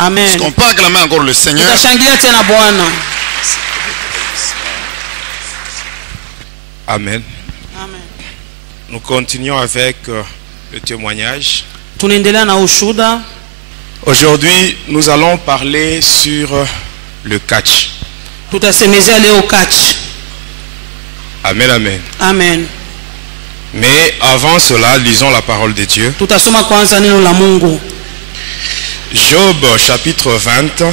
Amen. Est-ce qu'on peut acclamer encore le Seigneur? Amen. Amen. Nous continuons avec le témoignage. Aujourd'hui, nous allons parler sur le catch. Amen, amen. Amen. Mais avant cela, lisons la parole de Dieu. Job chapitre 20.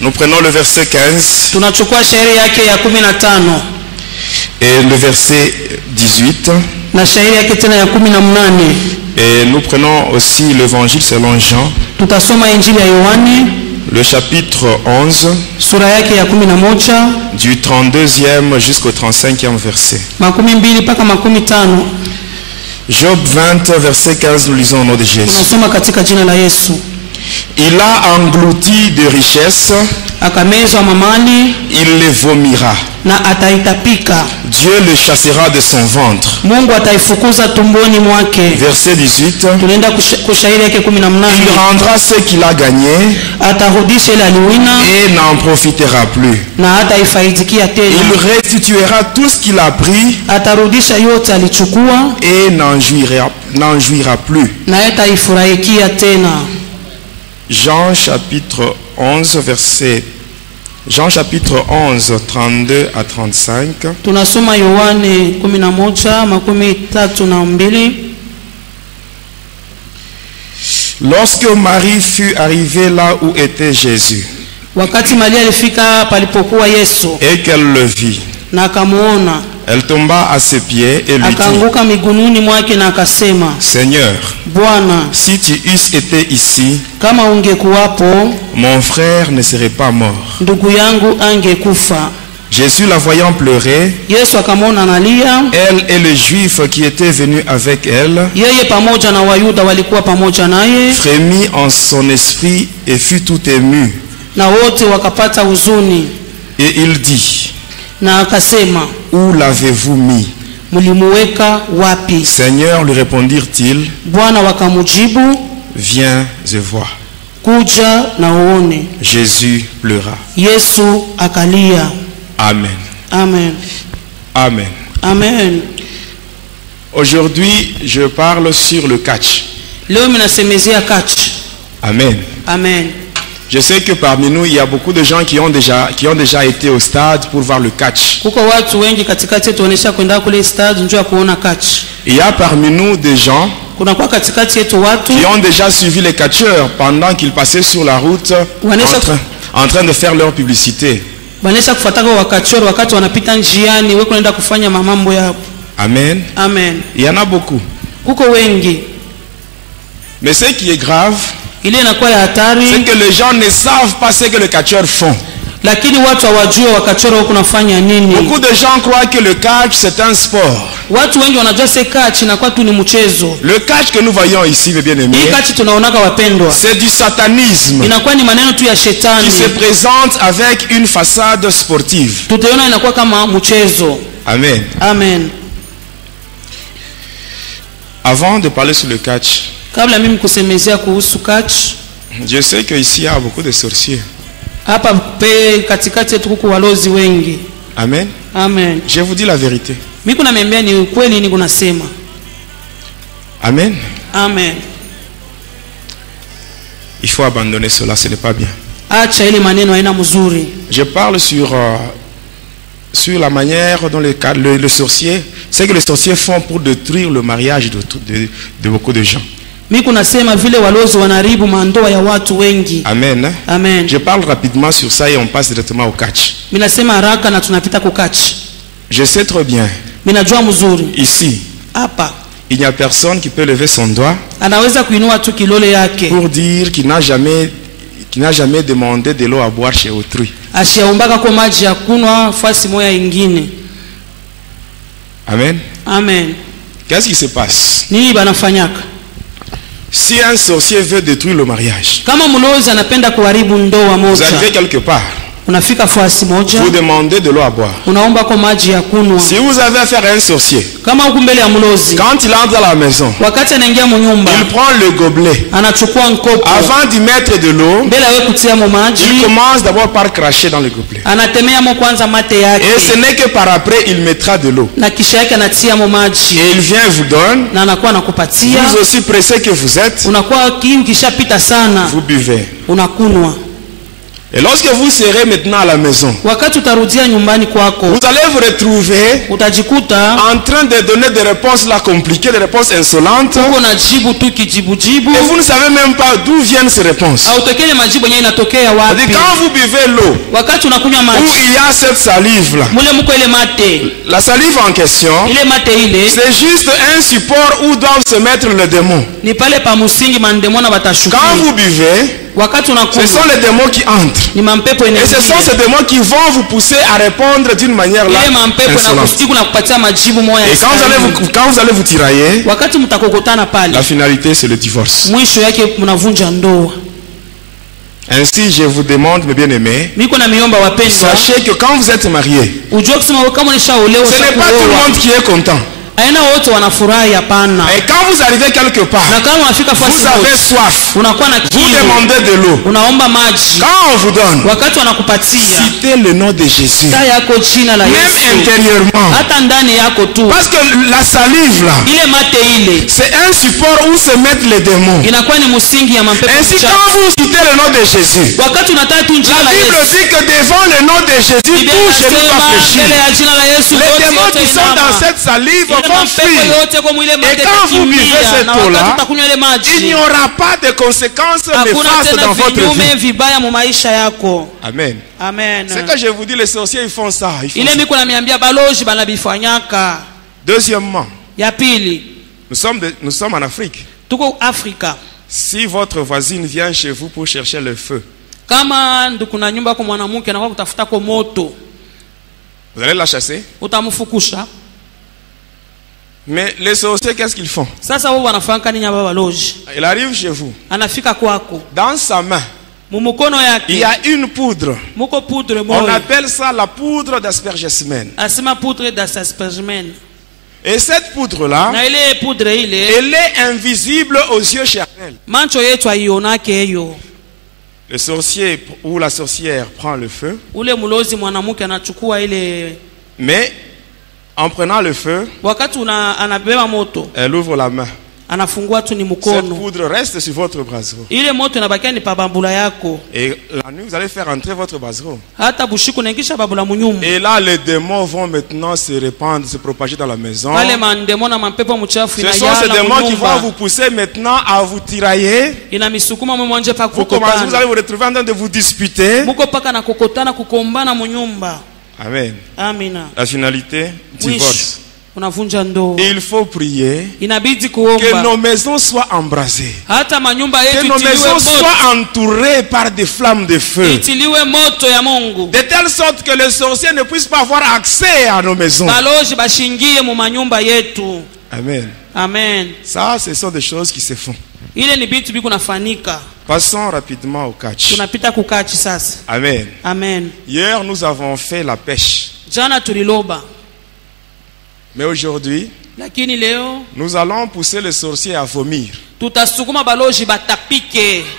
Nous prenons le verset 15 et le verset 18. Et nous prenons aussi l'évangile selon Jean, le chapitre 11, du 32e jusqu'au 35e verset. Job 20, verset 15, nous lisons au nom de Jésus. Il a englouti de richesses, il les vomira. Dieu le chassera de son ventre. Verset 18. Il rendra ce qu'il a gagné et n'en profitera plus. Il restituera tout ce qu'il a pris et n'en jouira plus. Jean chapitre 11 verset Jean chapitre 11 32 à 35. Lorsque Marie fut arrivée là où était Jésus et qu'elle le vit, elle tomba à ses pieds et lui dit: Seigneur, si tu eusses été ici, mon frère ne serait pas mort. Jésus, la voyant pleurer, elle et les Juifs qui étaient venus avec elle, frémit en son esprit et fut tout ému. Et il dit: Où l'avez-vous mis? Seigneur, lui répondirent-ils, viens et vois. Jésus pleura. Amen. Amen. Amen. Amen. Aujourd'hui, je parle sur le catch. Amen. Amen. Je sais que parmi nous, il y a beaucoup de gens qui ont déjà été au stade pour voir le catch. Il y a parmi nous des gens qui ont déjà suivi les catcheurs pendant qu'ils passaient sur la route en train de faire leur publicité. Amen. Amen. Il y en a beaucoup. Mais ce qui est grave, c'est que les gens ne savent pas ce que les catcheurs font. Beaucoup de gens croient que le catch c'est un sport. Le catch que nous voyons ici, mes bien-aimés, c'est du satanisme qui se présente avec une façade sportive. Amen. Amen. Avant de parler sur le catch, je sais qu'ici il y a beaucoup de sorciers. Amen. Amen. Je vous dis la vérité. Amen. Amen. Il faut abandonner cela, ce n'est pas bien. Je parle sur la manière dont le sorcier, c'est que les sorciers font pour détruire le mariage de beaucoup de gens. Amen. Amen. Je parle rapidement sur ça et on passe directement au catch. Je sais très bien, ici, il n'y a personne qui peut lever son doigt pour dire qu'il n'a jamais demandé de l'eau à boire chez autrui. Amen. Amen. Qu'est-ce qui se passe? Si un sorcier veut détruire le mariage, vous arrivez quelque part, Unafika fasi moja. Vous demandez de l'eau à boire. Unaomba kwa maji ya kunywa. Si vous avez affaire à un sorcier, kama uko mbele ya mlozi, quand il entre dans la maison, wakati anaingia mnyumba, il prend le gobelet. Anachukua nkopo. Avant d'y mettre de l'eau, mbele awe kutia mo maji, il commence d'abord par cracher dans le gobelet. Anatemea mo kwanza mate yake. Et ce n'est que par après il mettra de l'eau. Na kisha yake anatia mo maji. Et il vient vous donne. Na anakuwa anakupatia. Vous aussi pressé que vous êtes, unakuwa kiu kishapita sana, vous buvez. Unakunwa. Et lorsque vous serez maintenant à la maison, wakati utarudia nyumbani kwako, vous allez vous retrouver utajikuta en train de donner des réponses là compliquées, des réponses insolentes. uko na jibu tu kijibu. Et vous ne savez même pas d'où viennent ces réponses. Hautekele majibu yenyewe inatokea wapi. Quand vous buvez l'eau, wakati unakunywa maji, où il y a cette salive là, mule mko ile mate, la salive en question, ile mate ile, c'est juste un support où doivent se mettre les démons. Ni pale pa musingi mandemona batashukia. Quand vous buvez, ce sont les démons qui entrent. Et ce sont ces démons qui vont vous pousser à répondre d'une manière là insolente. Et quand vous allez vous tirailler, la finalité c'est le divorce. Ainsi, je vous demande, mes bien-aimés, sachez que quand vous êtes mariés, ce n'est pas tout le monde qui est content. Aina wote wanafurahi hapana. Et quand vous arrivez quelque part, na kama unafika fasi vous avez soif, unakuwa na kiu, vous demandez de l'eau, unaomba maji, quand on vous donne, wakati wanakupatia, citez le nom de Jésus, ta yako jina la Yesu, même intérieurement, hata ndani yako tu, parce que la salive là, ile mate ile, c'est un support où se mettent les démons. Inakuwa ni msingi ya mapepo. Ainsi quand vous citez le nom de Jésus, wakati unataka tu jina la Yesu, la Bible dit que devant le nom de Jésus, tout genou va fléchir. Les démons qui sont dans cette salive vont fuir. Et quand vous buvez cette eau-là, il n'y aura pas de conséquences néfastes dans votre vie. Amen. Amen. C'est que je vous dis, les sorciers ils font ça. Deuxièmement, nous sommes en Afrique. Si votre voisine vient chez vous pour chercher le feu, vous allez la chasser. Mais les sorciers, qu'est-ce qu'ils font? Il arrive chez vous. Dans sa main, il y a une poudre. On appelle ça la poudre d'aspergesmen. Et cette poudre-là, elle est invisible aux yeux charnels. Le sorcier ou la sorcière prend le feu. Mais en prenant le feu, elle ouvre la main. Cette poudre reste sur votre brasero. Et la nuit, vous allez faire entrer votre brasero. Et là, les démons vont maintenant se répandre, se propager dans la maison. Ce sont ces démons qui vont vous pousser maintenant à vous tirailler. Vous allez vous retrouver en train de vous disputer. Amen. La finalité, divorce. Il faut prier que nos maisons soient embrasées, que nos maisons soient entourées par des flammes de feu, de telle sorte que les sorciers ne puissent pas avoir accès à nos maisons. Amen. Amen. Ça, ce sont des choses qui se font. Passons rapidement au catch. Amen. Amen. Hier, nous avons fait la pêche. Mais aujourd'hui, nous allons pousser les sorciers à vomir.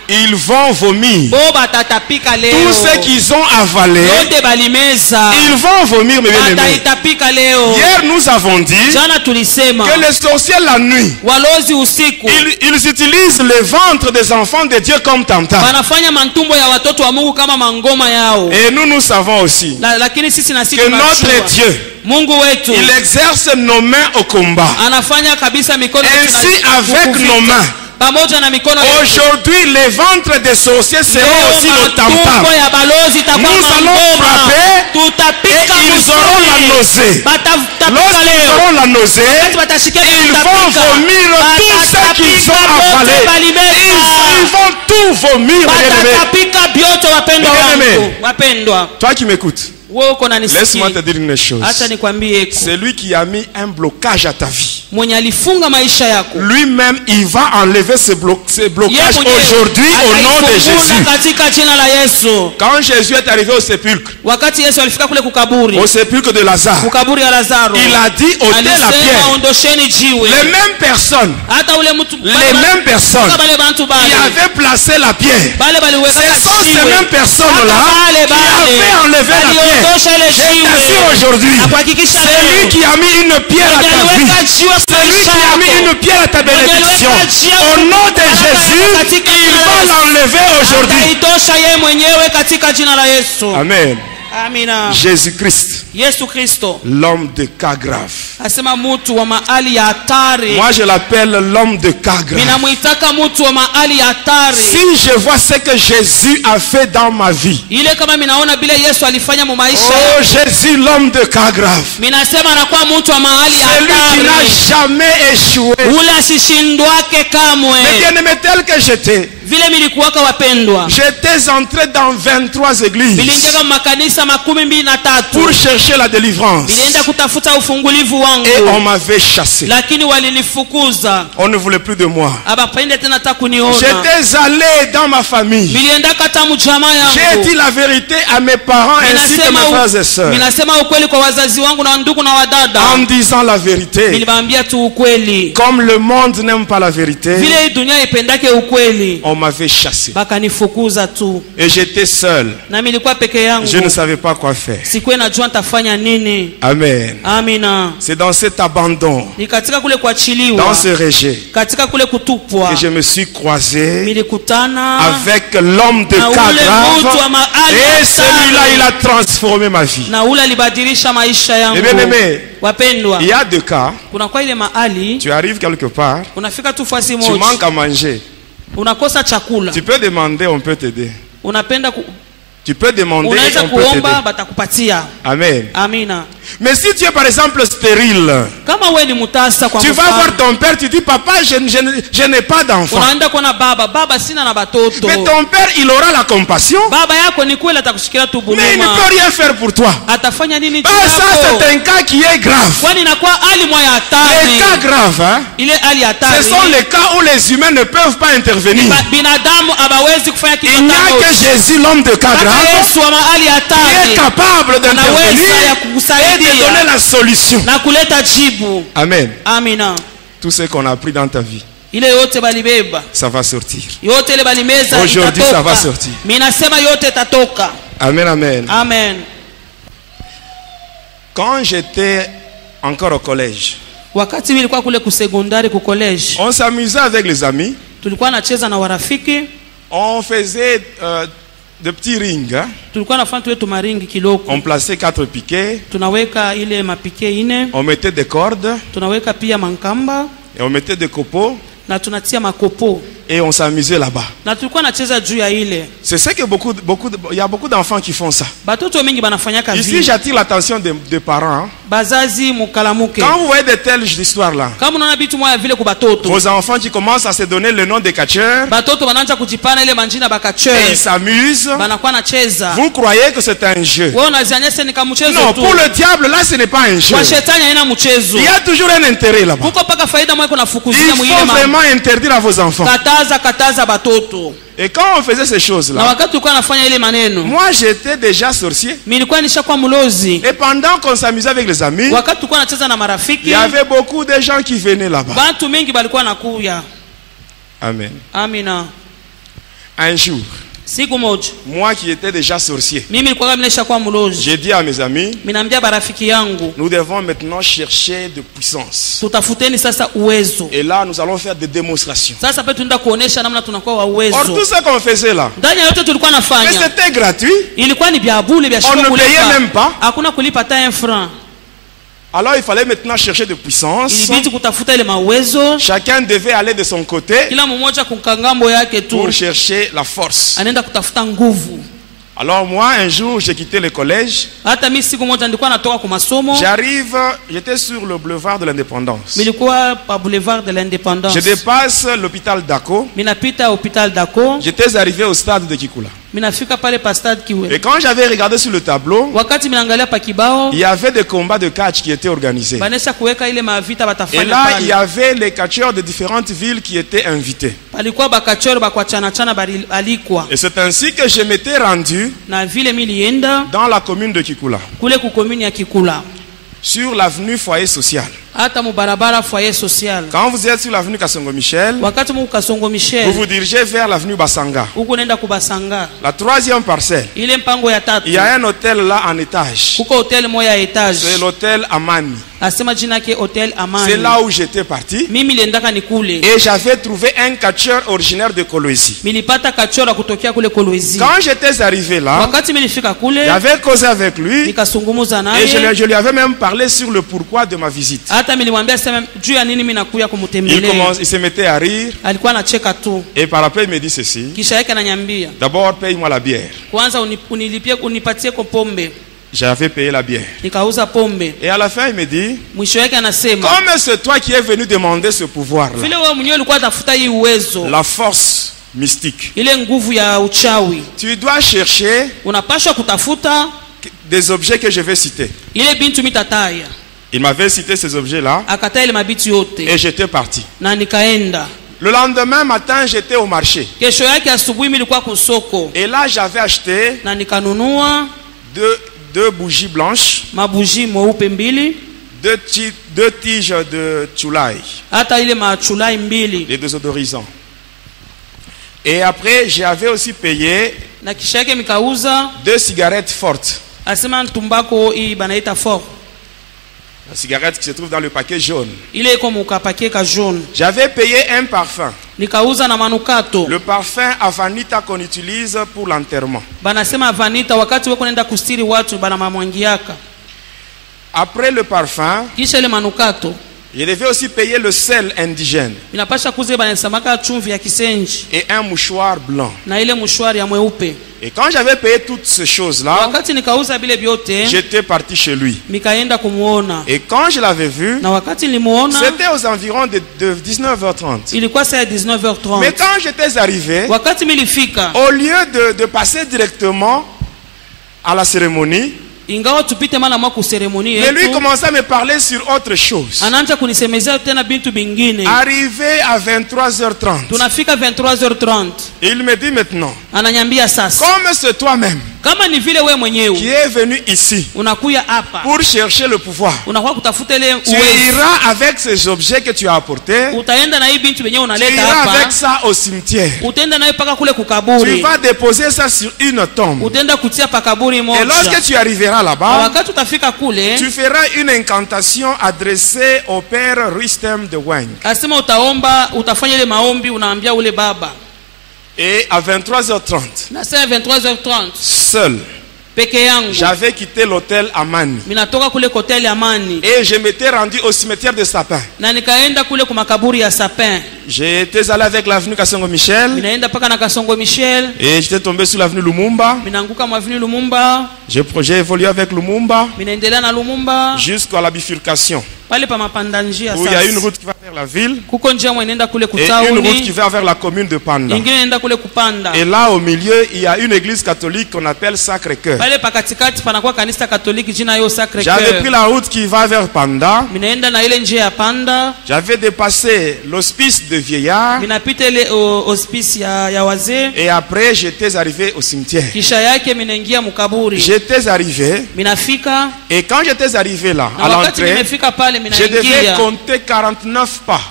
Ils vont vomir. Tout ce qu'ils ont avalé, ils vont vomir, mes bien-aimés. Hier, nous avons dit que les sorciers la nuit, ils utilisent le ventre des enfants de Dieu comme tam-tam. Et nous savons aussi que notre Dieu, il exerce nos mains au combat. Ainsi, avec nos mains, aujourd'hui, les ventres des sorciers seront aussi nos tam-tam. Nous allons frapper et ils auront la nausée. Lorsqu'ils auront la nausée, ils vont vomir tout ce qu'ils ont avalé. Ils vont tout vomir. Toi qui m'écoutes, laisse-moi te dire une chose. C'est lui qui a mis un blocage à ta vie. lui-même il va enlever ce blocage aujourd'hui au nom de Jésus. Quand Jésus est arrivé au sépulcre de Lazare, il a dit ôtez la pierre. Les mêmes personnes qui avaient placé la pierre, ce sont ces mêmes personnes-là qui avaient enlevé la pierre. Je t'assure aujourd'hui, c'est lui qui a mis une pierre à ta vie, c'est lui qui a mis une pierre à ta bénédiction. Au nom de Jésus, il va l'enlever aujourd'hui. Amen. Jésus-Christ, l'homme de cas grave. Moi je l'appelle l'homme de cas grave. Si je vois ce que Jésus a fait dans ma vie, oh Jésus, l'homme de cas grave, celui qui n'a jamais échoué, mais bien-aimé tel que j'étais, j'étais entré dans 23 églises pour chercher la délivrance. Et on m'avait chassé. On ne voulait plus de moi. J'étais allé dans ma famille. J'ai dit la vérité à mes parents ainsi que mes frères et sœurs. En disant la vérité. Comme le monde n'aime pas la vérité, on m'avait chassé. Et j'étais seul. Je ne savais pas quoi faire. Amen. C'est dans cet abandon, dans ce rejet, que je me suis croisé avec l'homme de cas grave. Et celui-là, il a transformé ma vie. Et bien aimé, il y a deux cas. Tu arrives quelque part, tu manques à manger. Tu peux demander, on peut t'aider. Tu peux demander, on peut t'aider. Amen. Mais si tu es par exemple stérile, tu vas voir ton père, tu dis papa, je n'ai pas d'enfant. Mais ton père, il aura la compassion, mais il ne peut rien faire pour toi. Ça c'est un cas qui est grave. Les cas graves, hein? Ce sont les cas où les humains ne peuvent pas intervenir. Il n'y a que Jésus, l'homme de cas grave, qui est capable d'intervenir et de donner la solution. Amen. Tout ce qu'on a appris dans ta vie, ça va sortir. Aujourd'hui, ça va sortir. Amen, amen. Quand j'étais encore au collège, on s'amusait avec les amis. On faisait de petits rings, hein? On plaçait 4 piquets. On mettait des cordes. Et on mettait des copeaux. Et on s'amusait là-bas. C'est ce que il y a beaucoup d'enfants qui font ça. Ici, j'attire l'attention des parents. Quand vous voyez de telles histoires-là, vos enfants qui commencent à se donner le nom des catcheurs, et ils s'amusent, vous croyez que c'est un jeu. Non, pour le diable, là, ce n'est pas un jeu. Il y a toujours un intérêt là-bas. Il faut vraiment interdire à vos enfants. Et quand on faisait ces choses-là, moi j'étais déjà sorcier. Et pendant qu'on s'amusait avec les amis, il y avait beaucoup de gens qui venaient là-bas. Amen. Un jour, moi qui étais déjà sorcier, j'ai dit à mes amis, nous devons maintenant chercher de puissance. Et là, nous allons faire des démonstrations. Or, tout ce qu'on faisait là, mais c'était gratuit. On ne payait même pas. Alors il fallait maintenant chercher de puissance. Chacun devait aller de son côté pour chercher la force. Alors moi, un jour, j'ai quitté le collège. J'arrive, j'étais sur le boulevard de l'Indépendance. Je dépasse l'hôpital d'Ako. J'étais arrivé au stade de Kikula. Et quand j'avais regardé sur le tableau, il y avait des combats de catch qui étaient organisés. Et là, il y avait les catcheurs de différentes villes qui étaient invités. Et c'est ainsi que je m'étais rendu dans la commune de Kikula, sur l'avenue Foyer Social. Quand vous êtes sur l'avenue Kasongo Michel, vous vous dirigez vers l'avenue Basanga. La troisième parcelle, il y a un hôtel là en étage. C'est l'hôtel Amani. C'est là où j'étais parti. Et j'avais trouvé un catcheur originaire de Kolwezi. Quand j'étais arrivé là, j'avais causé avec lui. Et je lui avais même parlé sur le pourquoi de ma visite. Il se mettait à rire. Et par après il me dit ceci: d'abord paye-moi la bière. J'avais payé la bière. Et à la fin il me dit: comme c'est toi qui es venu demander ce pouvoir là, la force mystique, tu dois chercher des objets que je vais citer. Il m'avait cité ces objets-là et j'étais parti. Le lendemain matin, j'étais au marché. Et là, j'avais acheté deux bougies blanches, deux tiges de chulai, des désodorisants. Et après, j'avais aussi payé 2 cigarettes fortes. La cigarette qui se trouve dans le paquet jaune. J'avais payé un parfum. Le parfum Avanita qu'on utilise pour l'enterrement. Après le parfum, je devais aussi payer le sel indigène et un mouchoir blanc. Et quand j'avais payé toutes ces choses-là, j'étais parti chez lui. Et quand je l'avais vu, c'était aux environs de 19h30. Mais quand j'étais arrivé, au lieu de passer directement à la cérémonie, mais lui commençait à me parler sur autre chose. Arrivé à 23h30, il me dit maintenant: comme c'est toi-même qui est venu ici pour chercher le pouvoir, tu iras avec ces objets que tu as apportés, tu iras avec ça au cimetière, tu vas déposer ça sur une tombe, et lorsque tu arriveras là-bas, tu feras une incantation adressée au père Rustem de Weng. Et à 23h30, seul, j'avais quitté l'hôtel Amani et je m'étais rendu au cimetière de Sapin. J'étais allé avec l'avenue Kasongo Michel et j'étais tombé sur l'avenue Lumumba. J'ai évolué avec Lumumba jusqu'à la bifurcation, où il y a une route qui va vers la ville et une route qui va vers la commune de Panda. Et là au milieu, il y a une église catholique qu'on appelle Sacré-Cœur. J'avais pris la route qui va vers Panda. J'avais dépassé l'hospice de vieillards. Et après j'étais arrivé au cimetière. J'étais arrivé. Et quand j'étais arrivé là, à l'entrée, je devais compter 49 pas.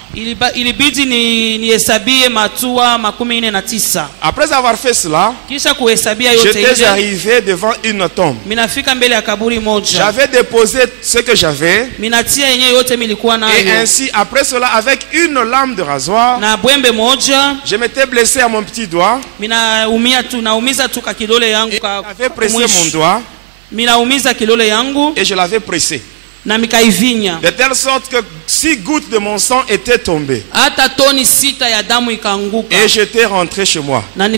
Après avoir fait cela, j'étais arrivé devant une tombe. J'avais déposé ce que j'avais. Et ainsi, après cela, avec une lame de rasoir, je m'étais blessé à mon petit doigt. Et j'avais pressé mon doigt. Et je l'avais pressé. De telle sorte que 6 gouttes de mon sang étaient tombées. Et j'étais rentré chez moi. Et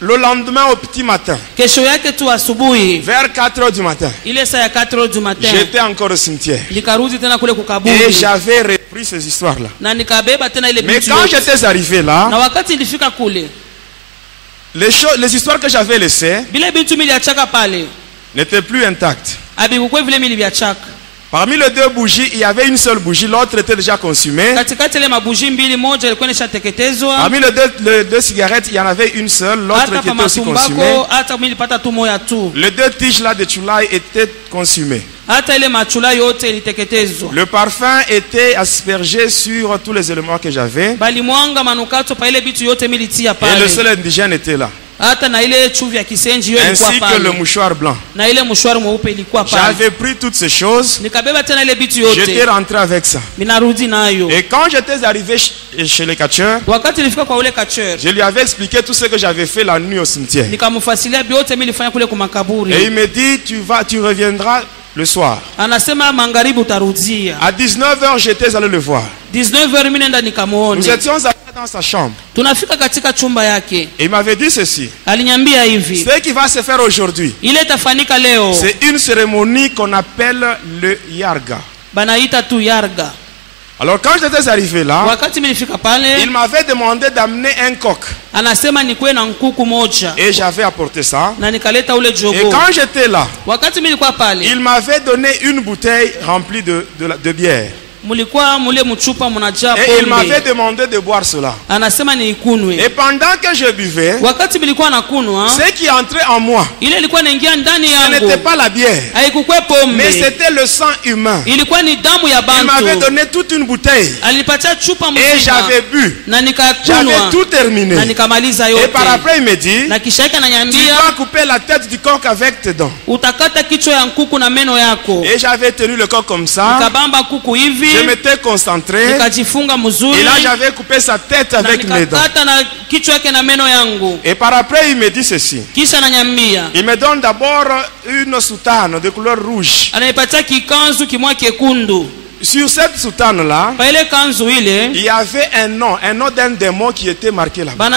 le lendemain au petit matin, vers 4h du matin, j'étais encore au cimetière. Et j'avais repris ces histoires-là. Mais quand j'étais arrivé là, les histoires que j'avais laissées n'étaient plus intactes. Parmi les deux bougies, il y avait une seule bougie, l'autre était déjà consumée. Parmi les deux cigarettes, il y en avait une seule, l'autre était aussi consumée. Les deux tiges là de Chulai étaient consumées. Le parfum était aspergé sur tous les éléments que j'avais. Et le seul indigène était là. Ainsi que le mouchoir blanc. J'avais pris toutes ces choses. J'étais rentré avec ça. Et quand j'étais arrivé chez le catcheur, je lui avais expliqué tout ce que j'avais fait la nuit au cimetière. Et il me dit, tu reviendras le soir. À 19h, j'étais allé le voir. Nous étions dans sa chambre. Et il m'avait dit ceci. Ce qui va se faire aujourd'hui, c'est une cérémonie qu'on appelle le Yarga. Alors quand j'étais arrivé là, il m'avait demandé d'amener un coq. Et j'avais apporté ça. Et quand j'étais là, il m'avait donné une bouteille remplie de bière. Et il m'avait demandé de boire cela. Et pendant que je buvais, ce qui entrait en moi, ce n'était pas la bière, mais c'était le sang humain. Il m'avait donné toute une bouteille. Et j'avais bu. J'avais tout terminé. Et par après il me dit, tu vas couper la tête du coq avec tes dents. Et j'avais tenu le coq comme ça. Je m'étais concentré. Et là j'avais coupé sa tête avec mes dents. Et par après il me dit ceci. Il me donne d'abord une soutane de couleur rouge. Sur cette soutane-là, il y avait un nom d'un démon qui était marqué là-bas.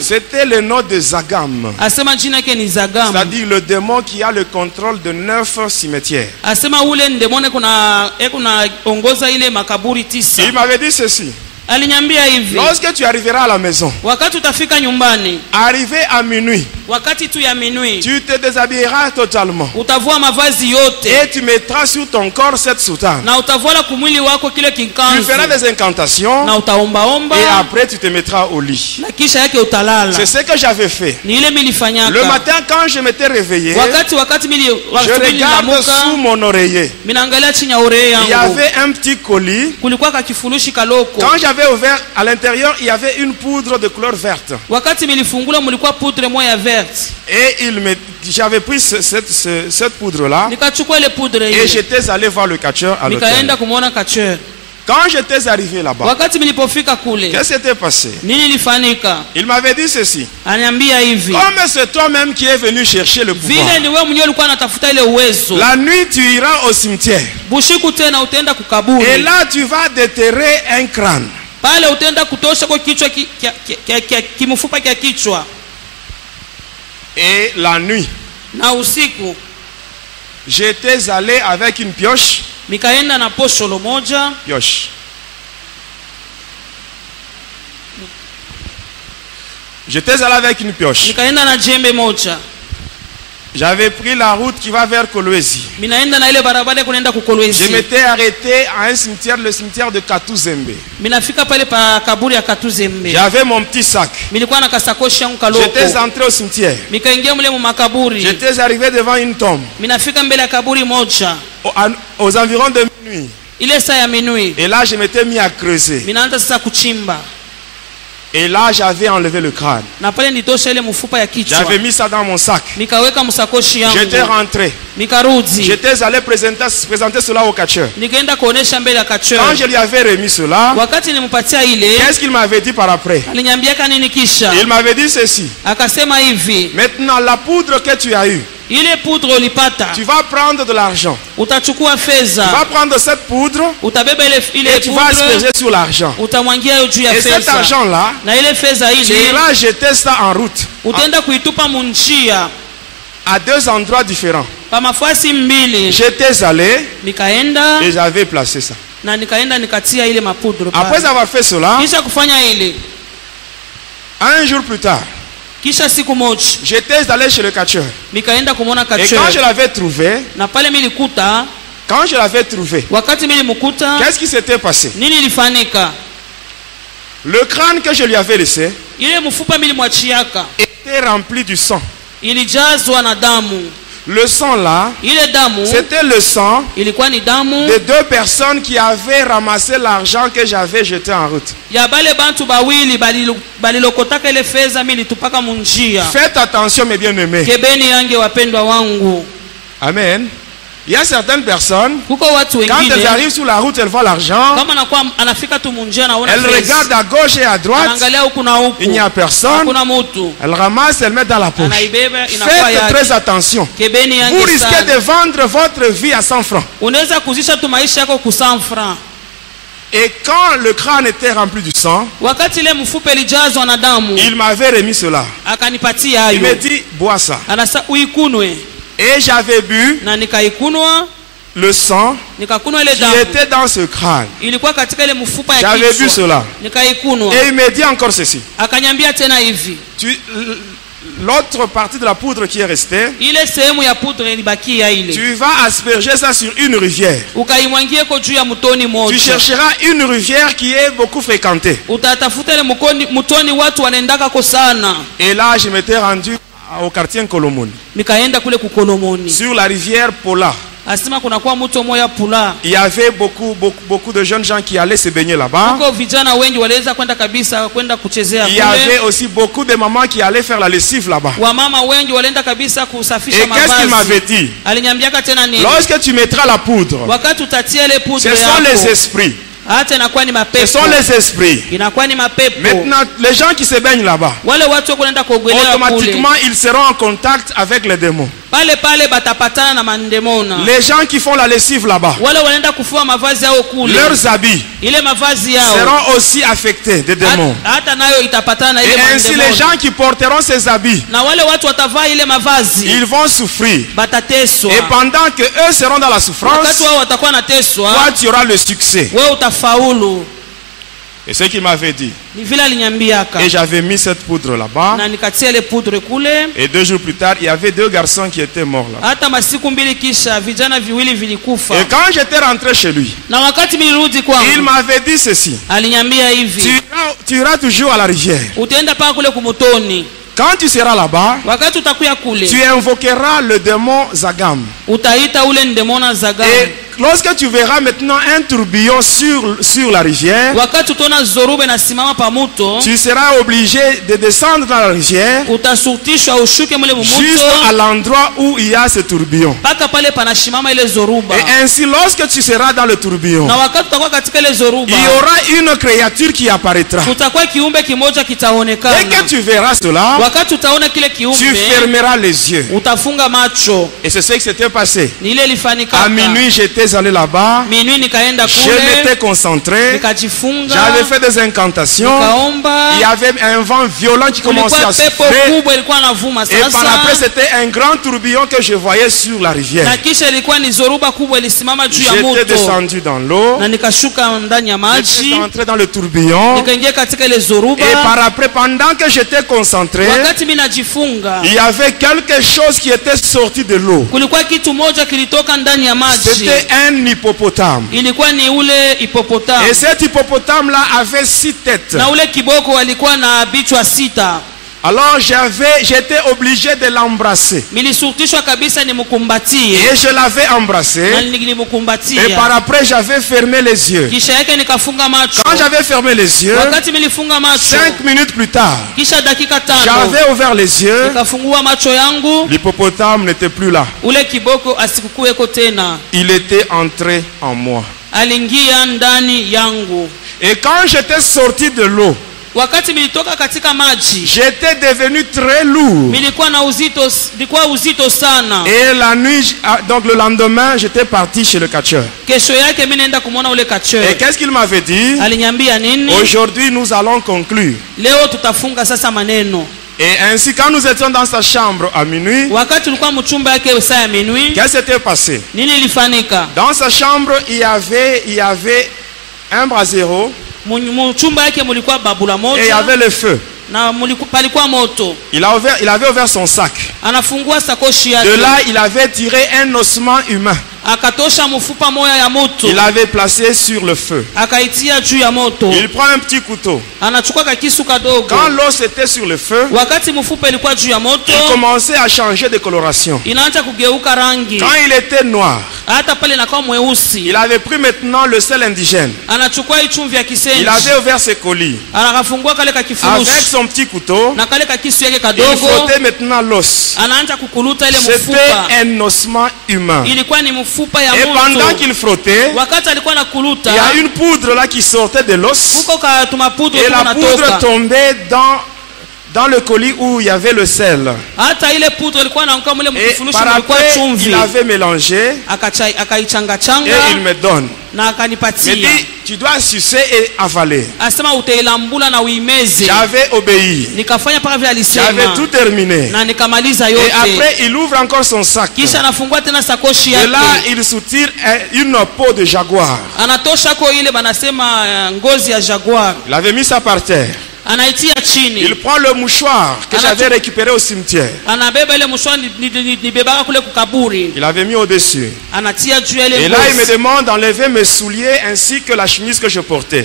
C'était le nom de Zagam. C'est-à-dire le démon qui a le contrôle de 9 cimetières. Il m'avait dit ceci. Lorsque tu arriveras à la maison, arrivé à minuit, tu te déshabilleras totalement. Et tu mettras sur ton corps cette soutane. Tu feras des incantations. Et après tu te mettras au lit. C'est ce que j'avais fait. Le matin quand je m'étais réveillé, je regarde sous mon oreiller. Il y avait un petit colis. Quand j'avais ouvert, à l'intérieur il y avait une poudre de couleur verte. Et j'avais pris cette poudre là. Et j'étais allé voir le catcheur à l'hôtel. Quand j'étais arrivé là-bas, qu'est-ce qui s'était passé? Il m'avait dit ceci. Comme c'est toi-même qui es venu chercher le pouvoir, la nuit tu iras au cimetière. Et là tu vas déterrer un crâne. Et la nuit, j'étais allé avec une pioche. Pioche. J'étais allé avec une pioche. J'avais pris la route qui va vers Kolwezi. Je m'étais arrêté à un cimetière, le cimetière de Katuzembe. J'avais mon petit sac. J'étais entré au cimetière. J'étais arrivé devant une tombe. Aux environs de minuit. Et là je m'étais mis à creuser. Et là j'avais enlevé le crâne. J'avais mis ça dans mon sac. J'étais rentré. J'étais allé présenter cela au catcheur. Quand je lui avais remis cela, qu'est-ce qu'il m'avait dit par après? Il m'avait dit ceci. Maintenant la poudre que tu as eue, tu vas prendre de l'argent. Tu vas prendre cette poudre et tu vas asperger sur l'argent. Et cet argent-là, tu iras jeter ça en route à 2 endroits différents. J'étais allé et j'avais placé ça. Après avoir fait cela, Un jour plus tard, j'étais allé chez le catcheur. Et quand je l'avais trouvé, qu'est-ce qui s'était passé? Le crâne que je lui avais laissé était rempli du sang. Le sang là, c'était le sang de deux personnes qui avaient ramassé l'argent que j'avais jeté en route. Faites attention mes bien-aimés. Amen. Il y a certaines personnes, quand elles arrivent sur la route, elles voient l'argent, elles regardent à gauche et à droite, il n'y a personne, elles ramassent, elles mettent dans la poche. Faites très attention. Vous risquez de vendre votre vie à 100 francs. Et quand le crâne était rempli du sang, il m'avait remis cela. Il m'a dit, bois ça. Et j'avais bu le sang qui était dans ce crâne. J'avais bu cela. Et il m'a dit encore ceci. L'autre partie de la poudre qui est restée, tu vas asperger ça sur une rivière. Tu chercheras une rivière qui est beaucoup fréquentée. Et là, je m'étais rendu au quartier Kolomoni, sur la rivière Pola. Il y avait beaucoup de jeunes gens qui allaient se baigner là-bas. Il y avait aussi beaucoup de mamans qui allaient faire la lessive là-bas. Et qu'est-ce qu'il m'avait dit? Lorsque tu mettras la poudre, ce sont les esprits. Ce sont les esprits. Maintenant, les gens qui se baignent là-bas, automatiquement, ils seront en contact avec les démons. Les gens qui font la lessive là-bas, leurs habits seront aussi affectés des démons. Et ainsi, les gens qui porteront ces habits, ils vont souffrir. Et pendant que eux seront dans la souffrance, toi, tu auras le succès. Et ce qu'il m'avait dit. Et j'avais mis cette poudre là-bas. Et 2 jours plus tard, il y avait 2 garçons qui étaient morts là. Et quand j'étais rentré chez lui, il m'avait dit ceci. Tu iras toujours à la rivière. Quand tu seras là-bas, tu invoqueras le démon Zagam. Et lorsque tu verras maintenant un tourbillon sur la rivière, tu seras obligé de descendre dans la rivière juste à l'endroit où il y a ce tourbillon. Et ainsi, lorsque tu seras dans le tourbillon, il y aura une créature qui apparaîtra. Dès que tu verras cela, tu fermeras les yeux. Et c'est ce qui s'était passé. À minuit, j'étais allé là-bas. Je m'étais concentré. J'avais fait des incantations. Il y avait un vent violent qui commençait à souffler. Et par après, c'était un grand tourbillon que je voyais sur la rivière. J'étais descendu dans l'eau. J'étais entré dans le tourbillon. Et par après, pendant que j'étais concentré, il y avait quelque chose qui était sorti de l'eau. C'était un hippopotame. Et cet hippopotame là avait 6 têtes. Alors j'étais obligé de l'embrasser. Et je l'avais embrassé. Et par après j'avais fermé les yeux. Quand j'avais fermé les yeux, 5 minutes plus tard, j'avais ouvert les yeux. L'hippopotame n'était plus là. Il était entré en moi. Et quand j'étais sorti de l'eau, j'étais devenu très lourd. Et la nuit, donc le lendemain, j'étais parti chez le catcheur. Et qu'est-ce qu'il m'avait dit? Aujourd'hui, nous allons conclure. Et ainsi, quand nous étions dans sa chambre à minuit, qu'est-ce qui s'était passé? Dans sa chambre, il y avait un brasero. Et il y avait le feu. Il avait ouvert son sac. De là, il avait tiré un ossement humain. Il l'avait placé sur le feu. Il prend un petit couteau. Quand l'os était sur le feu, il commençait à changer de coloration. Quand il était noir, il avait pris maintenant le sel indigène. Il avait ouvert ses colis. Avec son petit couteau, il frottait maintenant l'os. C'était un ossement humain. Et pendant qu'il frottait, il y a une poudre là qui sortait de l'os. Et la poudre tombait dans le colis où il y avait le sel. Et par après, il avait mélangé. Et il me donne. Il me dit, tu dois sucer et avaler. J'avais obéi. J'avais tout terminé. Et après, il ouvre encore son sac. Et là, il soutire une peau de jaguar. Il avait mis ça par terre. Il prend le mouchoir que j'avais récupéré au cimetière. Il avait mis au-dessus. Et là, il me demande d'enlever mes souliers ainsi que la chemise que je portais.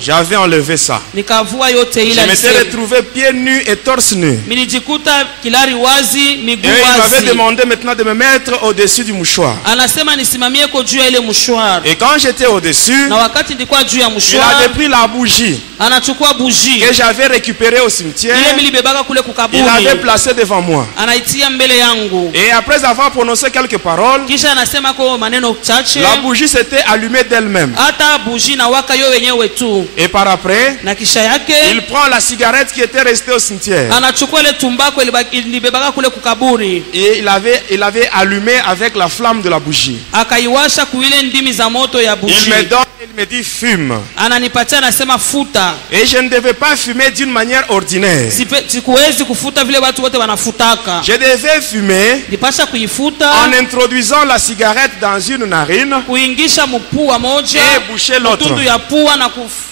J'avais enlevé ça. Je m'étais retrouvé pieds nus et torse nu. Et il m'avait demandé maintenant de me mettre au-dessus du mouchoir. Et quand j'étais au-dessus, il avait pris la bougie que j'avais récupérée au cimetière. Il l'avait placée devant moi. Et après avoir prononcé quelques paroles, la bougie s'était allumée d'elle-même. Et par après, il prend la cigarette qui était restée au cimetière. Et il avait allumé avec la flamme de la bougie. Il me donne, il me dit fume. Et je ne devais pas fumer d'une manière ordinaire. Je devais fumer en introduisant la cigarette dans une narine et boucher l'autre.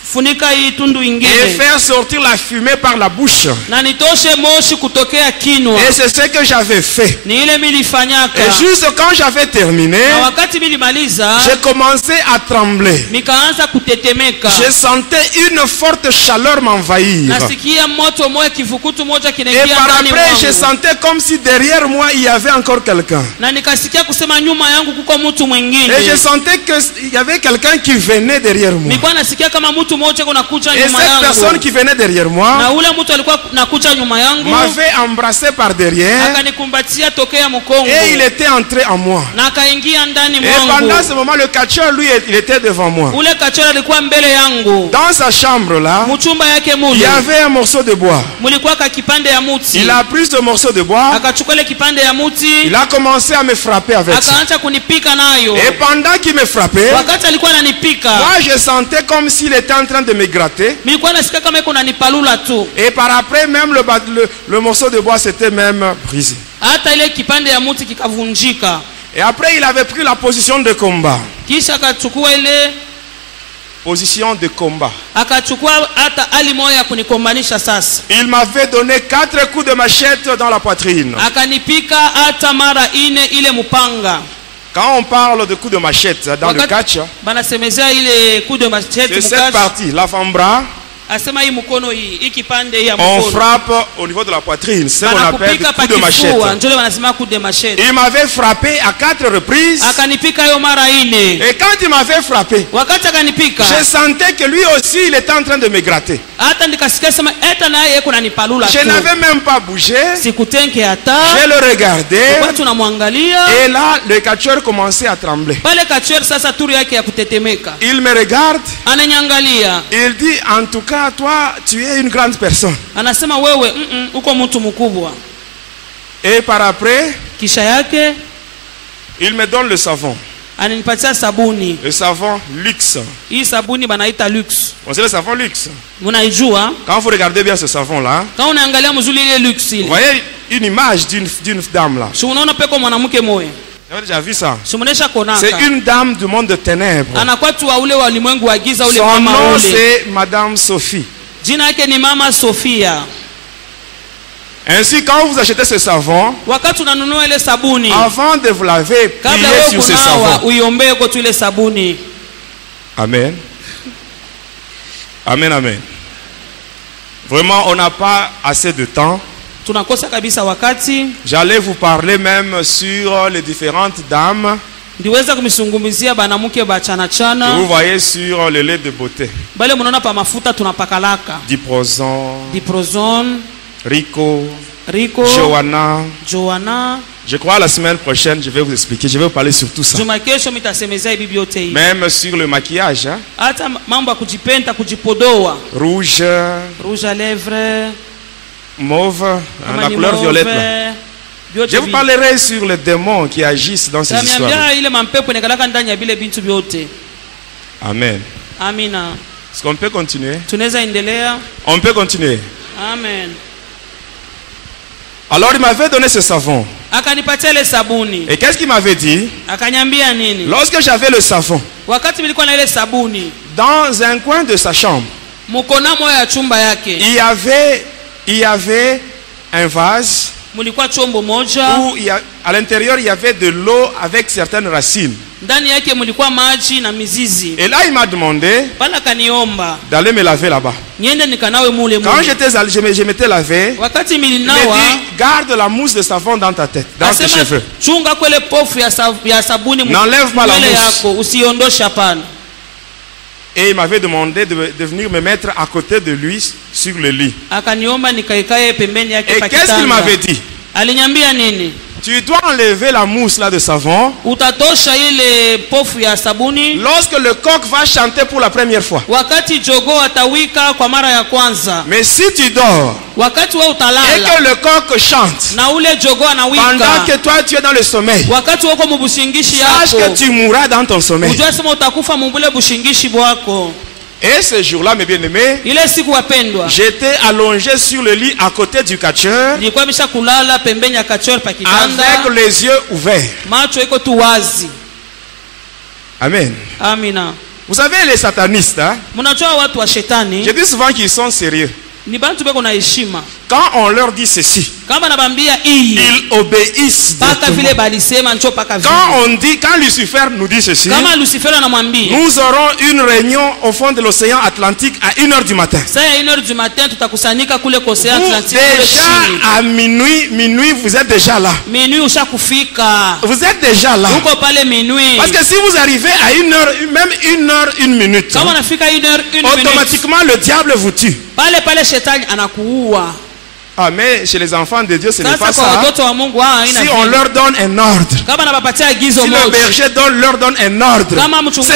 Et faire sortir la fumée par la bouche. Et c'est ce que j'avais fait. Et juste quand j'avais terminé, j'ai commencé à trembler. Je sentais une forte chaleur m'envahir. Et par après, je sentais comme si derrière moi il y avait encore quelqu'un. Et je sentais qu'il y avait quelqu'un qui venait derrière moi. Et cette personne qui venait derrière moi m'avait embrassé par derrière. Et il était entré en moi. Et pendant ce moment, le catcheur, lui, il était devant moi. Dans sa chambre là, il y avait un morceau de bois. Il a pris ce morceau de bois. Il a commencé à me frapper avec ça. Et pendant qu'il me frappait, moi je sentais comme s'il était en train de me gratter. Et par après, même le morceau de bois s'était même brisé. Et après, il avait pris la position de combat. Position de combat. Il m'avait donné 4 coups de machette dans la poitrine. Quand on parle de coups de machette dans le catch, c'est cette partie, l'avant-bras. On frappe au niveau de la poitrine, c'est ce qu'on appelle coup de machette. Il m'avait frappé à 4 reprises. Et quand il m'avait frappé, je sentais que lui aussi il était en train de me gratter. Je n'avais même pas bougé. Je le regardais. Et là, le catcheur commençait à trembler. Il me regarde. Il dit, en tout cas, toi, tu es une grande personne. Et par après, il me donne le savon. Le savon luxe. On sait le savon luxe. Quand vous regardez bien ce savon là, vous voyez une image d'une dame là. Vous avez déjà vu ça? C'est une dame du monde de ténèbres. Son nom c'est Madame Sophie. Ainsi, quand vous achetez ce savon, avant de vous laver, priez sur ce savon. Amen. Amen, amen. Vraiment, on n'a pas assez de temps. J'allais vous parler même sur les différentes dames que vous voyez sur le lait de beauté. Diprozone, Rico, Johanna. Je crois la semaine prochaine, je vais vous expliquer. Je vais vous parler sur tout ça. Même sur le maquillage. Hein? Rouge à lèvres. Mauve, la couleur violette. Là. Je vous parlerai sur les démons qui agissent dans ces histoires. Amen. Est-ce qu'on peut continuer? On peut continuer. Amen. Alors il m'avait donné ce savon. Et qu'est-ce qu'il m'avait dit? Lorsque j'avais le savon, dans un coin de sa chambre, il y avait un vase où à l'intérieur il y avait de l'eau avec certaines racines. Et là il m'a demandé d'aller me laver là-bas. Quand je m'étais lavé, il m'a dit garde la mousse de savon dans ta tête, dans tes cheveux. N'enlève pas la mousse. Et il m'avait demandé de venir me mettre à côté de lui sur le lit. Et qu'est-ce qu'il m'avait dit? Tu dois enlever la mousse là de savon lorsque le coq va chanter pour la première fois. Mais si tu dors et que le coq chante pendant que toi tu es dans le sommeil, sache que tu mourras dans ton sommeil. Et ce jour-là, mes bien-aimés, j'étais allongé sur le lit à côté du catcheur avec les yeux ouverts. Amen. Vous savez, les satanistes, hein? Je dis souvent qu'ils sont sérieux. Quand on leur dit ceci, ils obéissent. Quand Lucifer nous dit ceci, nous aurons une réunion au fond de l'océan Atlantique à 1h du matin. Déjà à minuit, vous êtes déjà là. Vous êtes déjà là. Parce que si vous arrivez à 1h, même 1h, 1 minute, automatiquement le diable vous tue. Ah, mais chez les enfants de Dieu, ce n'est pas ça. Si on leur donne un ordre, si le berger leur donne un ordre, ce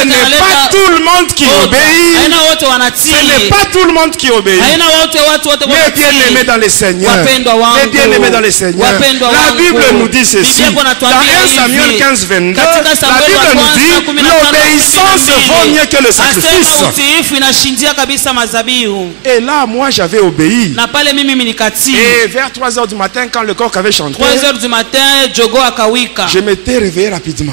n'est pas tout le monde qui obéit. Ce n'est pas tout le monde qui obéit. Mais bien-aimés dans le Seigneur, mais bien-aimés dans le Seigneur, la Bible nous dit ceci. Dans 1 Samuel 15, 22, la Bible nous dit l'obéissance vaut mieux que le sacrifice. Et là, moi, j'avais obéi. Et vers 3h du matin, quand le coq avait chanté, 3h du matin, je m'étais réveillé rapidement.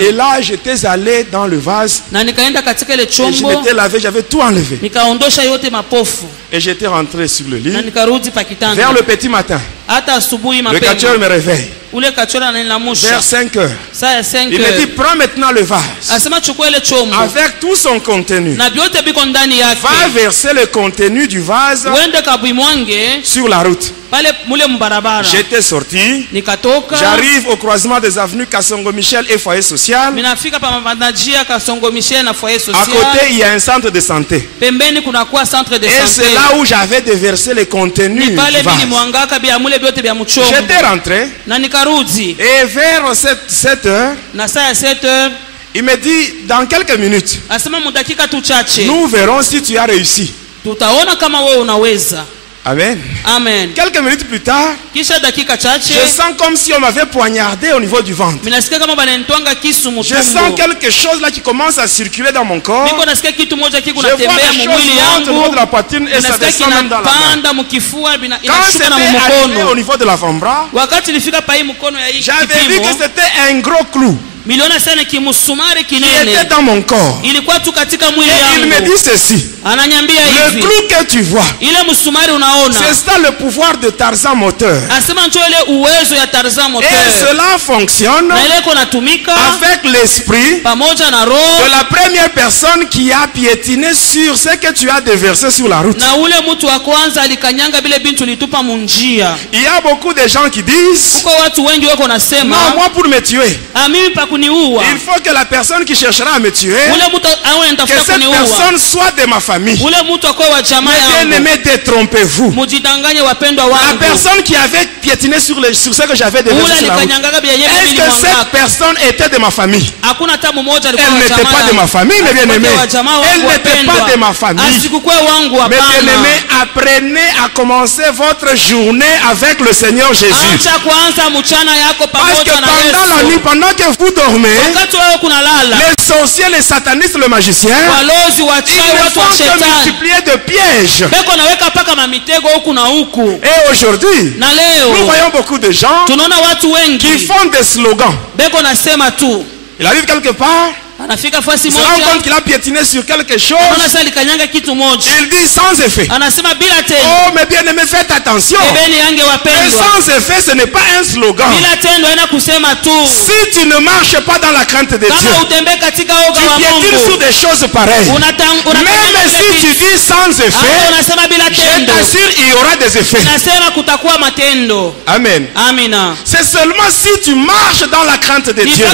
Et là, j'étais allé dans le vase. Et je m'étais lavé, j'avais tout enlevé. Et j'étais rentré sur le lit. Vers le petit matin, le catcheur me réveille. Vers 5h, il me dit prends maintenant le vase avec tout son contenu. Va verser le contenu du vase sur la route. J'étais sorti. J'arrive au croisement des avenues Kassongo Michel et Foyer Social. À côté, il y a un centre de santé. Et c'est là où j'avais déversé le contenu du vase. J'étais rentré. Et vers 7h, il me dit dans quelques minutes, nous verrons si tu as réussi. Amen. Amen. Quelques minutes plus tard, je sens comme si on m'avait poignardé au niveau du ventre. Je sens quelque chose là qui commence à circuler dans mon corps. Je vois la chose monter au niveau de la poitrine et ça descend même dans la main. Quand c'était arrivé au niveau de l'avant-bras, j'avais vu que c'était un gros clou qui était dans mon corps. Et il me dit ceci: le clou que tu vois, c'est ça le pouvoir de Tarzan moteur. Et cela fonctionne avec l'esprit de la première personne qui a piétiné sur ce que tu as déversé sur la route. Il y a beaucoup de gens qui disent: non, moi pour me tuer, il faut que la personne qui cherchera à me tuer, que cette personne soit de ma famille. Mais bien aimé, détrompez-vous. La personne qui avait piétiné sur ce que j'avais déversé sur la route, est-ce que cette personne était de ma famille? Elle n'était pas de ma famille, mais bien aimé. Elle n'était pas de ma famille. Mais bien aimé, apprenez à commencer votre journée avec le Seigneur Jésus. Parce que pendant la nuit, pendant que vous dormez, les sorciers, les satanistes, le magicien, ils ne font que multiplier de pièges. Et aujourd'hui, nous voyons beaucoup de gens qui font des slogans. Il arrive quelque part, il se rend compte qu'il a piétiné sur quelque chose. Il dit sans effet. Oh, mais bien aimé, faites attention. Mais sans effet, ce n'est pas un slogan. Si tu ne marches pas dans la crainte de Dieu, tu piétines sur des choses pareilles. Même si tu dis sans effet, je t'assure, il y aura des effets. Amen. C'est seulement si tu marches dans la crainte de Dieu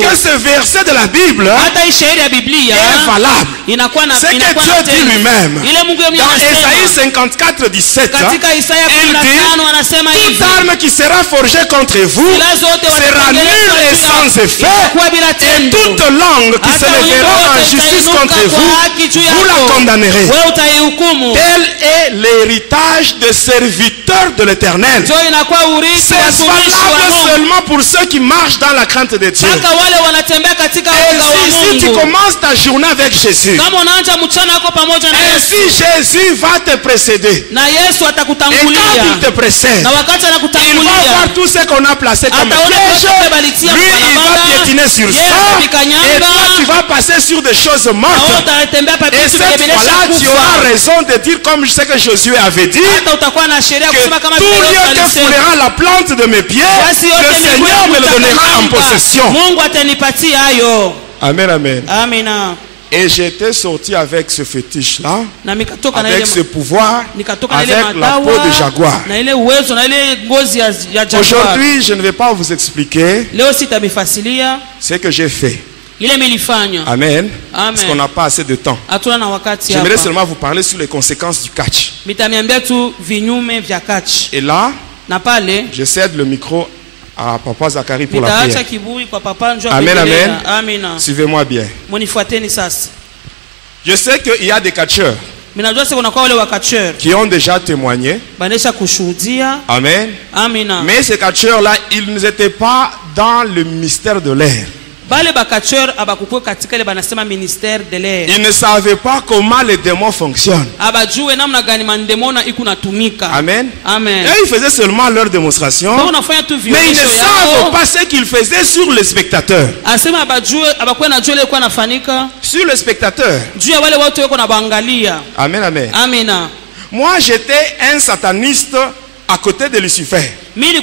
que ce verset de la Bible est valable. C'est que Dieu dit lui-même dans Ésaïe 54, 17, il dit: toute arme qui sera forgée contre vous sera nulle et sans effet, et toute langue qui se lèvera en justice contre vous, vous la condamnerez. Tel est l'héritage des serviteurs de l'Éternel. C'est valable seulement pour ceux qui marchent dans la crainte de Dieu. Et si tu commences ta journée avec Jésus, ainsi Jésus va te précéder. Et quand il te précède, il va voir tout ce qu'on a placé comme piège. Lui, il va piétiner sur ça. Et toi, tu vas passer sur des choses mortes. Et cette fois-là, tu auras raison de dire, comme je sais que Josué avait dit, que tout lieu que foulera la plante de mes pieds, le Seigneur me le donnera en possession. Amen, amen. Et j'étais sorti avec ce fétiche-là, avec ce pouvoir, avec la peau de jaguar. Aujourd'hui, je ne vais pas vous expliquer ce que j'ai fait. Amen. Parce qu'on n'a pas assez de temps. J'aimerais seulement vous parler sur les conséquences du catch. Et là, je cède le micro à Papa Zacharie pour la prière. Amen, amen. Suivez-moi bien. Je sais qu'il y a des catcheurs qui ont déjà témoigné. Amen. Mais ces catcheurs-là, ils n'étaient pas dans le mystère de l'air. Ils ne savaient pas comment les démons fonctionnent. Amen. Et ils faisaient seulement leur démonstration. Mais ils ne savent pas ce qu'ils faisaient sur les spectateurs. Sur les spectateurs. Amen, amen. Moi, j'étais un sataniste à côté de Lucifer. J'avais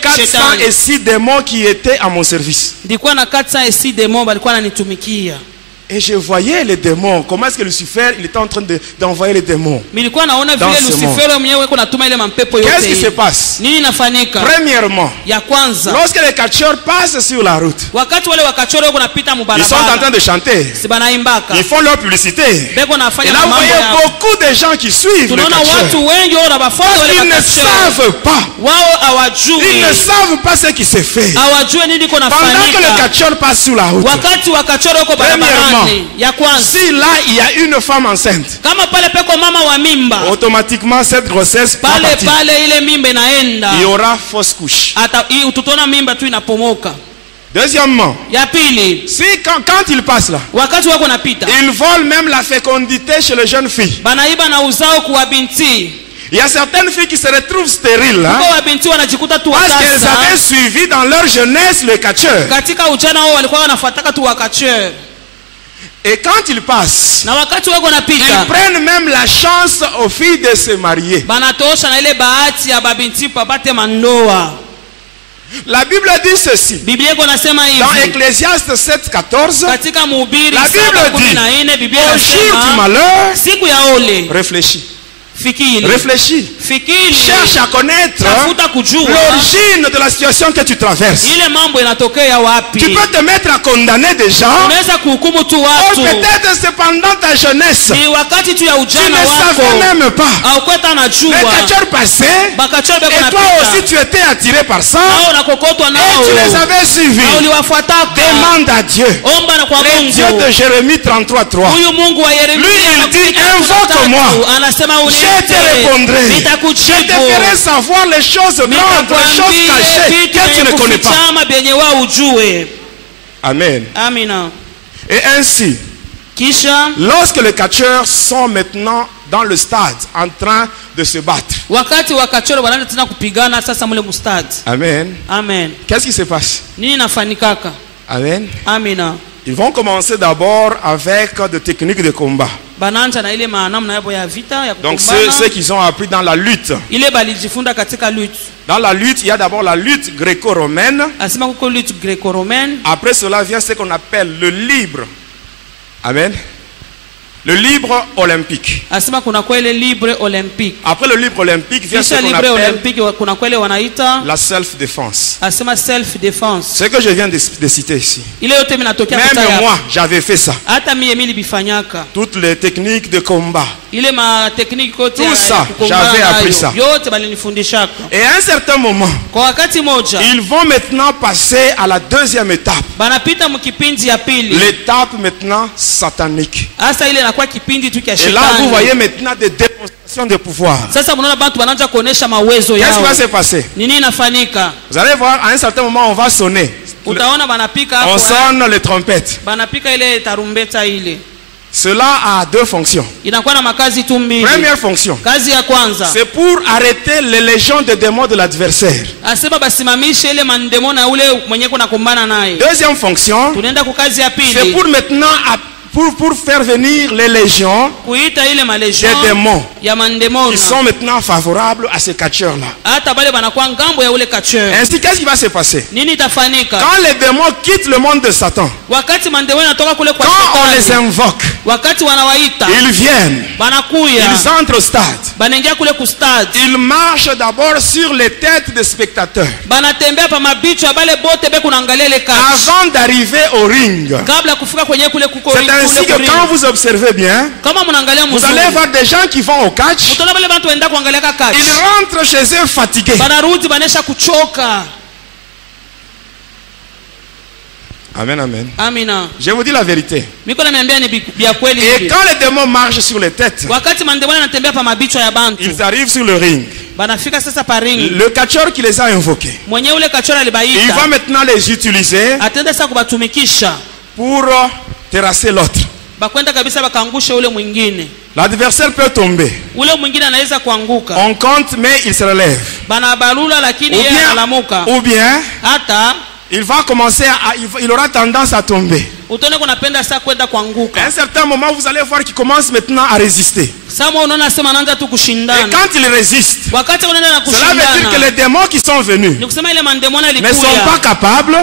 406 démons qui étaient à mon service. Et je voyais les démons. Comment est-ce que Lucifer il était en train d'envoyer les démons dans ce monde. Qu'est-ce qui se passe? Premièrement, lorsque les catcheurs passent sur la route, ils sont en train de chanter. Ils font leur publicité. Et là, vous voyez beaucoup de gens qui suivent les catcheurs. Parce qu'ils ne savent pas. Ils ne savent pas ce qui se fait. Pendant que le catcheur passe sur la route, premièrement, Premièrement, si là il y a une femme enceinte, automatiquement cette grossesse part partir. Il y aura fausse couche. Deuxièmement, si quand il passe là, ils volent même la fécondité chez les jeunes filles. Il y a certaines filles qui se retrouvent stériles hein, parce qu'elles avaient suivi dans leur jeunesse le catcheur. Et quand ils passent, ils prennent même la chance aux filles de se marier. La Bible dit ceci. Dans Ecclésiaste 7:14, la Bible dit: au jour du malheur, réfléchis. Réfléchis. Cherche à connaître l'origine de la situation que tu traverses. Tu peux te mettre à condamner des gens. Ou peut-être c'est pendant ta jeunesse. Tu ne savais même pas. Le catcheur passait. Et toi aussi tu étais attiré par ça. Et tu les avais suivis. Demande à Dieu. Le Dieu de Jérémie 33:3. Lui il dit: invoque-moi. Je te répondrai. Je te ferai savoir les choses grandes, les choses cachées que tu ne connais pas. Amen. Et ainsi, lorsque les catcheurs sont maintenant dans le stade en train de se battre, amen. Qu'est-ce qui se passe? Amen. Ils vont commencer d'abord avec des techniques de combat. Donc ceux qui ont appris dans la lutte. Dans la lutte, il y a d'abord la lutte gréco-romaine. Après cela vient ce qu'on appelle le libre. Amen. Le libre olympique. Après le libre olympique vient ce qu'on appelle la self-défense. Ce que je viens de citer ici. Même moi, j'avais fait ça. Toutes les techniques de combat. Tout ça, j'avais appris ça. Et à un certain moment, ils vont maintenant passer à la deuxième étape. L'étape maintenant satanique. Et là, vous voyez maintenant des démonstrations de pouvoir. Qu'est-ce qui va se passer? Vous allez voir, à un certain moment, on va sonner. On sonne les trompettes. Cela a deux fonctions. Première fonction, c'est pour arrêter les légions de démons de l'adversaire. Deuxième fonction, c'est pour maintenant pour faire venir les légions des démons qui sont maintenant favorables à ces catcheurs-là. Ainsi, qu'est-ce qui va se passer? Quand les démons quittent le monde de Satan, quand on les invoque, ils viennent, ils entrent au stade, ils marchent d'abord sur les têtes des spectateurs avant d'arriver au ring. C'est ainsi que quand vous observez bien, vous allez voir des gens qui vont au catch. Ils rentrent chez eux fatigués. Amen, amen. Je vous dis la vérité. Et quand les démons marchent sur les têtes, ils arrivent sur le ring. Le catcheur qui les a invoqués, il va maintenant les utiliser pour terrasser l'autre. L'adversaire peut tomber. On compte mais il se relève. Ou bien il va commencer il aura tendance à tomber. À un certain moment, vous allez voir qu'il commence maintenant à résister. Et quand il résiste, cela veut dire que les démons qui sont venus ne sont pas capables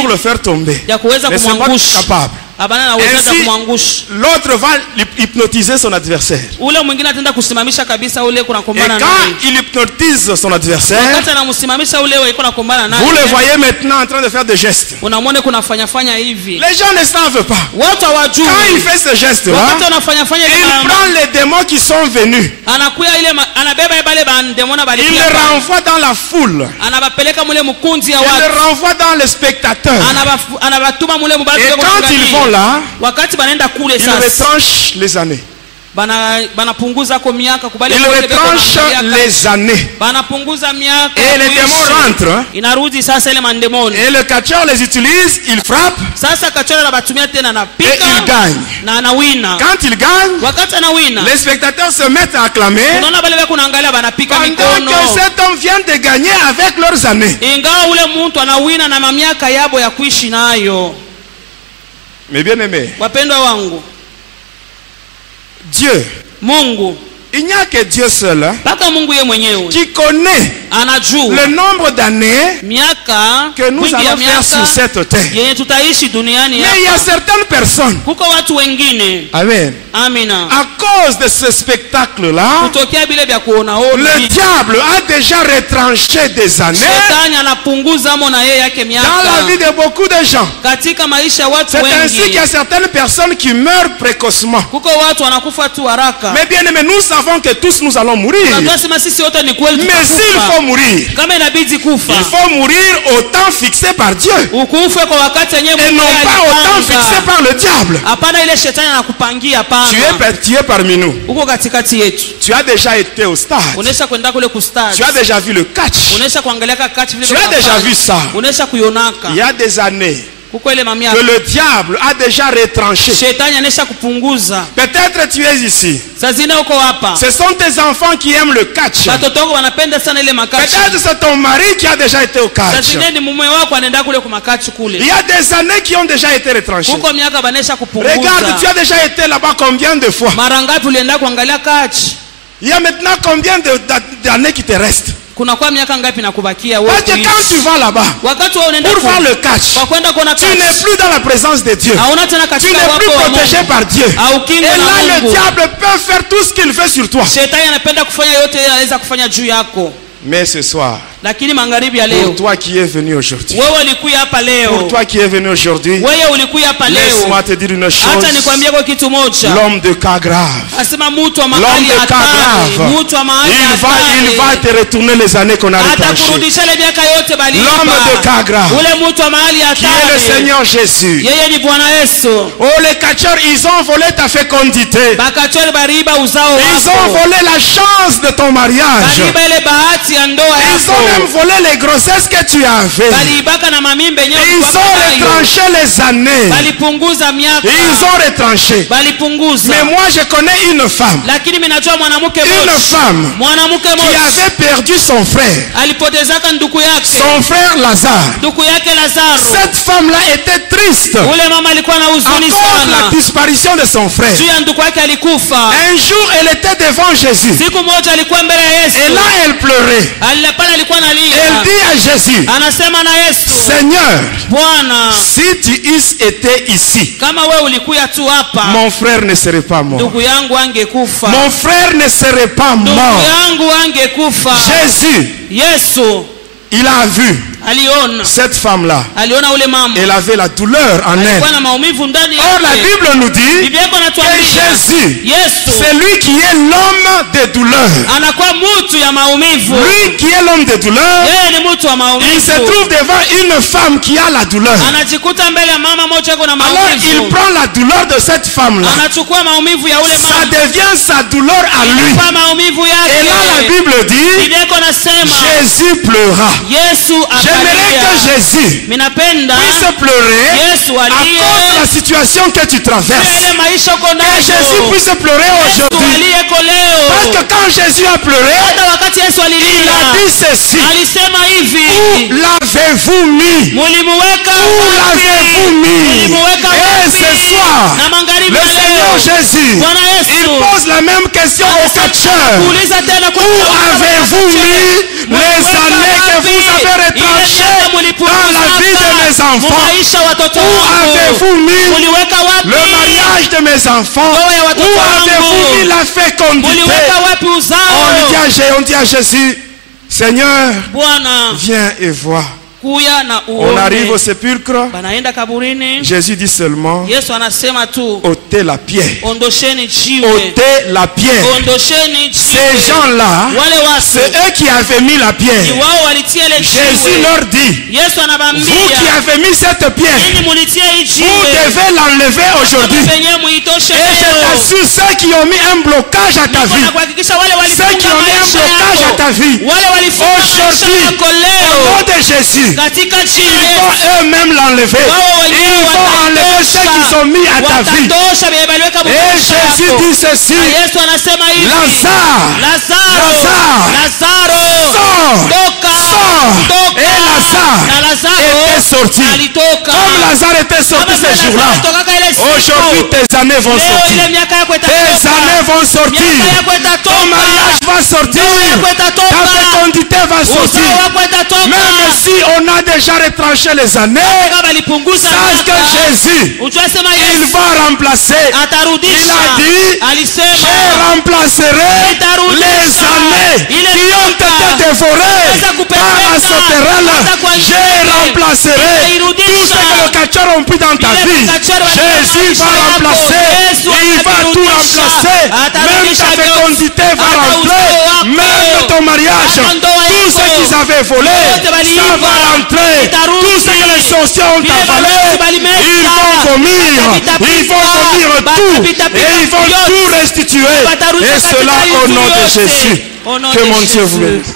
pour le faire tomber. Ne sont pas capables. Ainsi, l'autre va hypnotiser son adversaire. Et quand il hypnotise son adversaire, vous le voyez maintenant en train de faire des gestes. Les gens ne savent pas. Quand il fait ce geste-là, il prend les démons qui sont venus. Il les renvoie dans la foule. Il les renvoie dans les spectateurs. Et quand ils vont là, ils retranchent les années. Ils retranchent les années. Et les démons rentrent. Et le catcheur les utilise, il frappe. Et il gagne. Quand il gagne, les spectateurs se mettent à acclamer. Pendant que cet homme vient de gagner avec leurs années. Mais bien aimé, Dieu, Mungu, il n'y a que Dieu seul qui connaît le nombre d'années que nous allons faire sur cette terre. Mais il y a certaines personnes, amen, à cause de ce spectacle-là, le diable a déjà retranché des années dans la vie de beaucoup de gens. C'est ainsi qu'il y a certaines personnes qui meurent précocement. Mais bien aimé, nous savons que tous nous allons mourir. Mais s'il faut mourir, il faut mourir au temps fixé par Dieu et non pas au temps fixé par le diable. Tu es parmi nous. Tu as déjà été au stade. Tu as déjà vu le catch. Tu as déjà vu ça. Il y a des années que le diable a déjà retranché. Peut-être tu es ici. Ce sont tes enfants qui aiment le catch. Peut-être c'est ton mari qui a déjà été au catch. Il y a des années qui ont déjà été retranchées. Regarde, tu as déjà été là-bas combien de fois? Il y a maintenant combien d'années qui te restent? Parce que quand tu vas là-bas pour voir le catch, tu n'es plus dans la présence de Dieu. Tu n'es plus protégé par Dieu. Et là le diable peut faire tout ce qu'il veut sur toi. Mais ce soir, pour toi qui es venu aujourd'hui, laisse-moi te dire une chose. L'homme de cas grave, il va te retourner les années qu'on a retranchées. L'homme de cas grave, qui est le Seigneur Jésus. Oh, les catcheurs, ils ont volé ta fécondité. Ils ont volé la chance de ton mariage. Ils ont même volé les grossesses que tu avais. Ils ont retranché les années. Ils ont retranché. Mais moi je connais une femme. Une femme qui avait perdu son frère. Son frère Lazare. Cette femme-là était triste à cause de la disparition de son frère. Un jour elle était devant Jésus. Et là elle pleurait. Elle dit à Jésus, Seigneur, si tu eusses été ici, mon frère ne serait pas mort. Mon frère ne serait pas mort. Jésus, il a vu cette femme-là. Elle avait la douleur en elle. Or la Bible nous dit que Jésus, c'est lui qui est l'homme des douleurs. Lui qui est l'homme des douleurs, il se trouve devant une femme qui a la douleur. Alors il prend la douleur de cette femme-là. Ça devient sa douleur à lui. Et là la Bible dit, Jésus pleura. J'aimerais que Jésus puisse pleurer à cause de la situation que tu traverses. Que Jésus puisse pleurer aujourd'hui. Parce que quand Jésus a pleuré, il a dit ceci: où l'avez-vous mis? Où l'avez-vous mis? Et ce soir, le Seigneur Jésus, il pose la même question aux catcheurs: où avez-vous mis les années que vous avez retranchées dans la vie de mes enfants? Où avez-vous mis le mariage de mes enfants? Où avez-vous mis la fécondité? On dit à Jésus: Seigneur, viens et vois. On arrive au sépulcre. Jésus dit seulement: ôtez la pierre. Ôtez la pierre. Ces gens-là, c'est eux qui avaient mis la pierre. Jésus leur dit: vous qui avez mis cette pierre, vous devez l'enlever aujourd'hui. Et je t'assure, ceux qui ont mis un blocage à ta vie, ceux qui ont mis un blocage à ta vie, aujourd'hui, au nom de Jésus, ils vont eux-mêmes l'enlever. Ils vont enlever ceux qu'ils ont mis à ta vie. Et Jésus dit ceci: Lazare, sors. Et Lazare était sorti. Comme Lazare était sorti ces jours-là, aujourd'hui tes années vont sortir. Tes années vont sortir. Ton mariage va sortir. Ta fécondité va sortir. Même si on a déjà retranché les années, sache que Jésus, il va remplacer. Il a dit: je remplacerai les années qui ont été dévorées par la sauterelle. Je remplacerai tout ce que les cacheurs ont pris dans ta vie. Jésus va remplacer. Il va tout remplacer. Même ta fécondité va rentrer. Même ton mariage, tout ce qu'ils avaient volé, ça va rentrer. Tout ce que les sorciers ont avalé, ils vont vomir. Ils vont vomir tout. Et ils vont tout restituer. Et cela au nom de Jésus. Que mon Dieu vous bénisse.